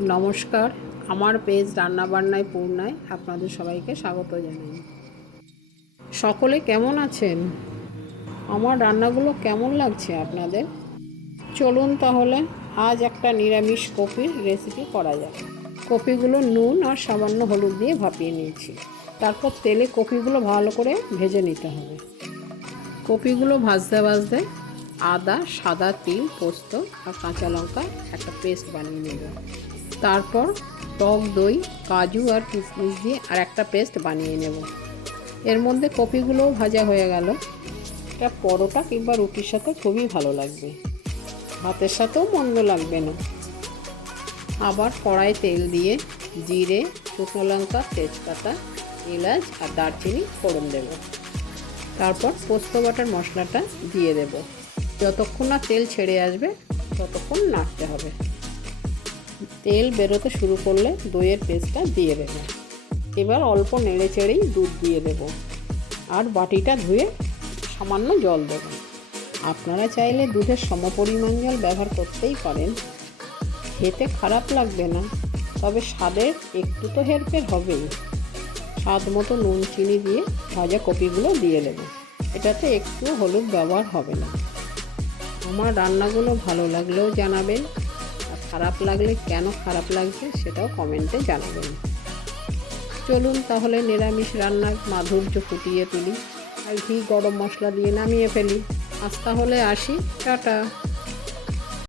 নমস্কার, আমার পেজ রান্নাবান্নায় পূর্ণায় আপনাদের সবাইকে স্বাগত জানাই। সকলে কেমন আছেন? আমার রান্নাগুলো কেমন লাগছে আপনাদের? চলুন তাহলে আজ একটা নিরামিষ কপির রেসিপি করা যাক। কপিগুলো নুন আর সামান্য হলুদ দিয়ে ভাপিয়ে নিয়েছি। তারপর তেলে কপিগুলো ভালো করে ভেজে নিতে হবে। কপিগুলো ভাজতে ভাজতে আদা, সাদা তিল, পোস্ত আর কাঁচা লঙ্কা একটা পেস্ট বানিয়ে নেব। তারপর টক দই, কাজু আর কিশমিশ দিয়ে আর একটা পেস্ট বানিয়ে নেব। এর মধ্যে কপিগুলোও ভাজা হয়ে গেল। এটা পরোটা কিংবা রুটির সাথে খুবই ভালো লাগবে, ভাতের সাথেও মন্দ লাগবে না। আবার কড়াই তেল দিয়ে জিরে, শুকনো লঙ্কা, তেজপাতা, এলাচ আর দারচিনি ফোড়ন দেব। তারপর পোস্ত বাটার মশলাটা দিয়ে দেব। যতক্ষণ না তেল ছেড়ে আসবে ততক্ষণ নাড়তে হবে। তেল বেরোতে শুরু করলে দইয়ের পেস্টটা দিয়ে দেব। এবার অল্প নেড়ে চেড়েই দুধ দিয়ে দেব আর বাটিটা ধুয়ে সামান্য জল দেব। আপনারা চাইলে দুধের সমপরিমাণ জল ব্যবহার করতেই পারেন, খেতে খারাপ লাগবে না, তবে স্বাদের একটু তো হেরফের হবেই। স্বাদ মতো নুন চিনি দিয়ে ভাজা কপিগুলো দিয়ে দেব। এটাতে একটু হলুদ ব্যবহার হবে না। আমার রান্নাগুলো ভালো লাগলেও জানাবেন, আর খারাপ লাগলে কেন খারাপ লাগছে সেটাও কমেন্টে জানাবেন। চলুন তাহলে নিরামিষ রান্নার মাধুর্য ফুটিয়ে তুলি আর ঘি গরম মশলা দিয়ে নামিয়ে ফেলি। আজ তাহলে আসি, টাটা।